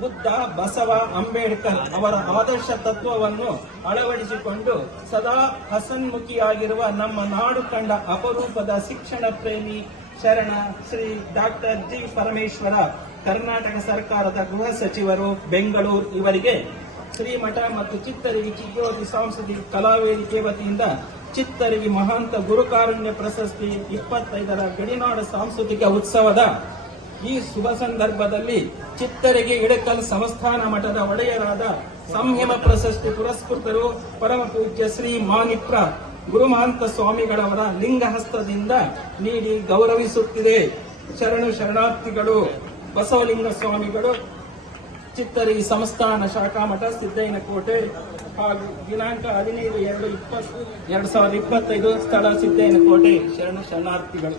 ಬುದ್ಧ, ಬಸವ, ಅಂಬೇಡ್ಕರ್ ಅವರ ಆದರ್ಶ ತತ್ವವನ್ನು ಅಳವಡಿಸಿಕೊಂಡು ಸದಾ ಹಸನ್ಮುಖಿಯಾಗಿರುವ ನಮ್ಮ ನಾಡು ಕಂಡ ಅಪರೂಪದ ಶಿಕ್ಷಣ ಪ್ರೇಮಿ ಶರಣ ಶ್ರೀ ಡಾಕ್ಟರ್ ಜಿ ಪರಮೇಶ್ವರ, ಕರ್ನಾಟಕ ಸರ್ಕಾರದ ಗೃಹ ಸಚಿವರು, ಬೆಂಗಳೂರು ಇವರಿಗೆ ಶ್ರೀಮಠ ಮತ್ತು ಚಿತ್ತರಿಗಿ ಚಿಜ್ಯೋತಿ ಸಾಂಸ್ಕೃತಿಕ ಕಲಾವೇದಿಕೆ ವತಿಯಿಂದ ಚಿತ್ತರಿಗಿ ಮಹಾಂತ ಗುರುಕಾರುಣ್ಯ ಪ್ರಶಸ್ತಿ 25ರ ಗಡಿನಾಡು ಸಾಂಸ್ಕೃತಿಕ ಉತ್ಸವದ ಈ ಶುಭ ಸಂದರ್ಭದಲ್ಲಿ ಚಿತ್ತರಿಗಿ ಇಳಕಲ್ ಸಂಸ್ಥಾನ ಮಠದ ಒಡೆಯರಾದ ಸಂಯಮ ಪ್ರಶಸ್ತಿ ಪುರಸ್ಕೃತರು ಪರಮ ಪೂಜ್ಯ ಶ್ರೀ ಮಾನಿಪ್ರ ಗುರುಮಹಂತ ಸ್ವಾಮಿಗಳವರ ಲಿಂಗಹಸ್ತದಿಂದ ನೀಡಿ ಗೌರವಿಸುತ್ತಿದೆ. ಶರಣು ಶರಣಾರ್ಥಿಗಳು ಬಸವಲಿಂಗ ಸ್ವಾಮಿಗಳು, ಚಿತ್ತರಿಗಿ ಸಂಸ್ಥಾನ ಶಾಖಾ ಮಠ, ಸಿದ್ದಯ್ಯನಕೋಟೆ ಹಾಗೂ ದಿನಾಂಕ 15/2/2025 ಸ್ಥಳ ಸಿದ್ದಯ್ಯನಕೋಟೆ. ಶರಣು ಶರಣಾರ್ಥಿಗಳು.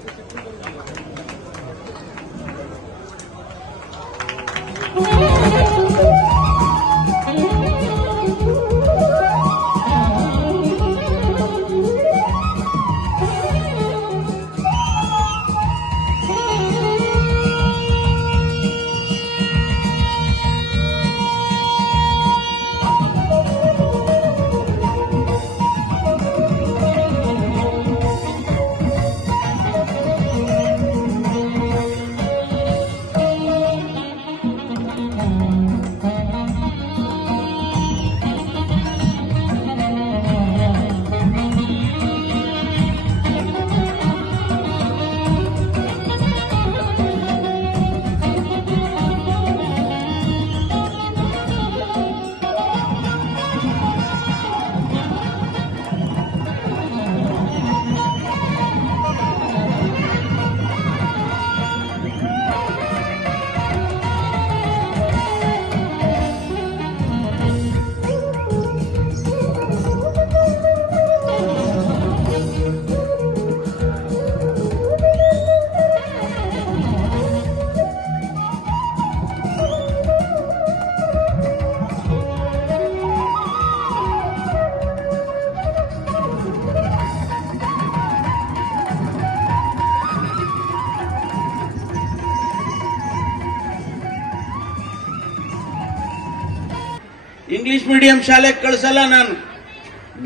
ಇಂಗ್ಲಿಷ್ ಮೀಡಿಯಂ ಶಾಲೆಗೆ ಕಳಿಸಲ್ಲ.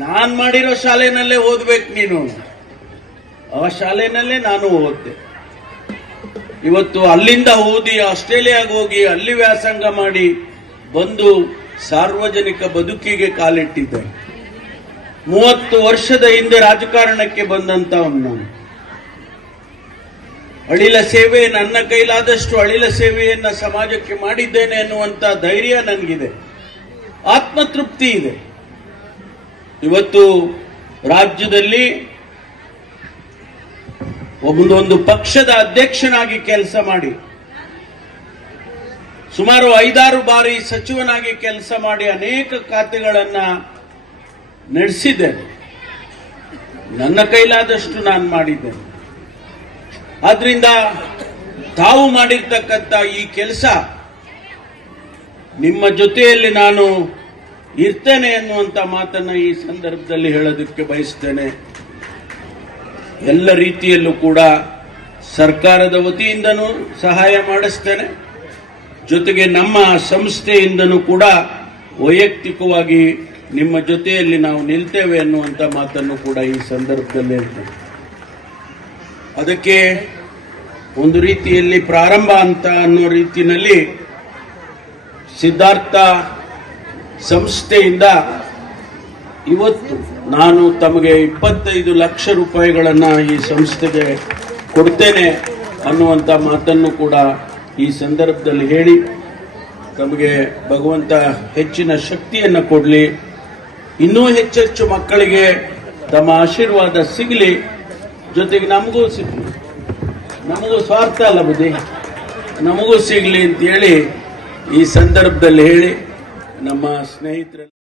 ನಾನು ಮಾಡಿರೋ ಶಾಲೆನಲ್ಲೇ ಓದ್ಬೇಕು. ನೀನು ಆ ಶಾಲೆನಲ್ಲೇ ನಾನು ಓದ್ದೆ. ಇವತ್ತು ಅಲ್ಲಿಂದ ಓದಿ ಆಸ್ಟ್ರೇಲಿಯಾಗೆ ಹೋಗಿ ಅಲ್ಲಿ ವ್ಯಾಸಂಗ ಮಾಡಿ ಬಂದು ಸಾರ್ವಜನಿಕ ಬದುಕಿಗೆ ಕಾಲಿಟ್ಟಿದ್ದೆ. 30 ವರ್ಷದ ಹಿಂದೆ ರಾಜಕಾರಣಕ್ಕೆ ಬಂದಂತ ನಾನು ಅಳಿಲ ಸೇವೆ, ನನ್ನ ಕೈಲಾದಷ್ಟು ಅಳಿಲ ಸೇವೆಯನ್ನ ಸಮಾಜಕ್ಕೆ ಮಾಡಿದ್ದೇನೆ ಅನ್ನುವಂತ ಧೈರ್ಯ ನನಗಿದೆ, ಆತ್ಮತೃಪ್ತಿ ಇದೆ. ಇವತ್ತು ರಾಜ್ಯದಲ್ಲಿ ಒಂದೊಂದು ಪಕ್ಷದ ಅಧ್ಯಕ್ಷನಾಗಿ ಕೆಲಸ ಮಾಡಿ ಸುಮಾರು 5-6 ಬಾರಿ ಸಚಿವನಾಗಿ ಕೆಲಸ ಮಾಡಿ ಅನೇಕ ಖಾತೆಗಳನ್ನ ನಡೆಸಿದ್ದೇನೆ. ನನ್ನ ಕೈಲಾದಷ್ಟು ನಾನು ಮಾಡಿದ್ದೇನೆ. ಆದ್ರಿಂದ ತಾವು ಮಾಡಿರ್ತಕ್ಕಂಥ ಈ ಕೆಲಸ, ನಿಮ್ಮ ಜೊತೆಯಲ್ಲಿ ನಾನು ಇರ್ತೇನೆ ಅನ್ನುವಂತ ಮಾತನ್ನ ಈ ಸಂದರ್ಭದಲ್ಲಿ ಹೇಳೋದಕ್ಕೆ ಬಯಸ್ತೇನೆ. ಎಲ್ಲ ರೀತಿಯಲ್ಲೂ ಕೂಡ ಸರ್ಕಾರದ ವತಿಯಿಂದನೂ ಸಹಾಯ ಮಾಡಿಸ್ತೇನೆ, ಜೊತೆಗೆ ನಮ್ಮ ಸಂಸ್ಥೆಯಿಂದನೂ ಕೂಡ ವೈಯಕ್ತಿಕವಾಗಿ ನಿಮ್ಮ ಜೊತೆಯಲ್ಲಿ ನಾವು ನಿಲ್ತೇವೆ ಅನ್ನುವಂತ ಮಾತನ್ನು ಕೂಡ ಈ ಸಂದರ್ಭದಲ್ಲಿ ಹೇಳ್ತೇನೆ. ಅದಕ್ಕೆ ಒಂದು ರೀತಿಯಲ್ಲಿ ಪ್ರಾರಂಭ ಅಂತ ಅನ್ನೋ ರೀತಿಯಲ್ಲಿ ಸಿದ್ಧಾರ್ಥ ಸಂಸ್ಥೆಯಿಂದ ಇವತ್ತು ನಾನು ತಮಗೆ 25 ಲಕ್ಷ ರೂಪಾಯಿಗಳನ್ನ ಈ ಸಂಸ್ಥೆಗೆ ಕೊಡ್ತೇನೆ ಅನ್ನುವಂತ ಮಾತನ್ನು ಕೂಡ ಈ ಸಂದರ್ಭದಲ್ಲಿ ಹೇಳಿ, ತಮಗೆ ಭಗವಂತ ಹೆಚ್ಚಿನ ಶಕ್ತಿಯನ್ನ ಕೊಡಲಿ, ಇನ್ನೂ ಹೆಚ್ಚೆಚ್ಚು ಮಕ್ಕಳಿಗೆ ತಮ್ಮ ಆಶೀರ್ವಾದ ಸಿಗಲಿ, ಜೊತೆಗೆ ನಮಗೂ ಸಿಗಲಿ. ನಮಗೂ ಸ್ವಾರ್ಥ ಅಲ್ಲ ಬುದ್ಧಿ, ನಮಗೂ ಸಿಗಲಿ ಅಂತ ಹೇಳಿ ಈ ಸಂದರ್ಭದಲ್ಲಿ ಹೇಳಿ ನಮ್ಮ ಸ್ನೇಹಿತರಲ್ಲಿ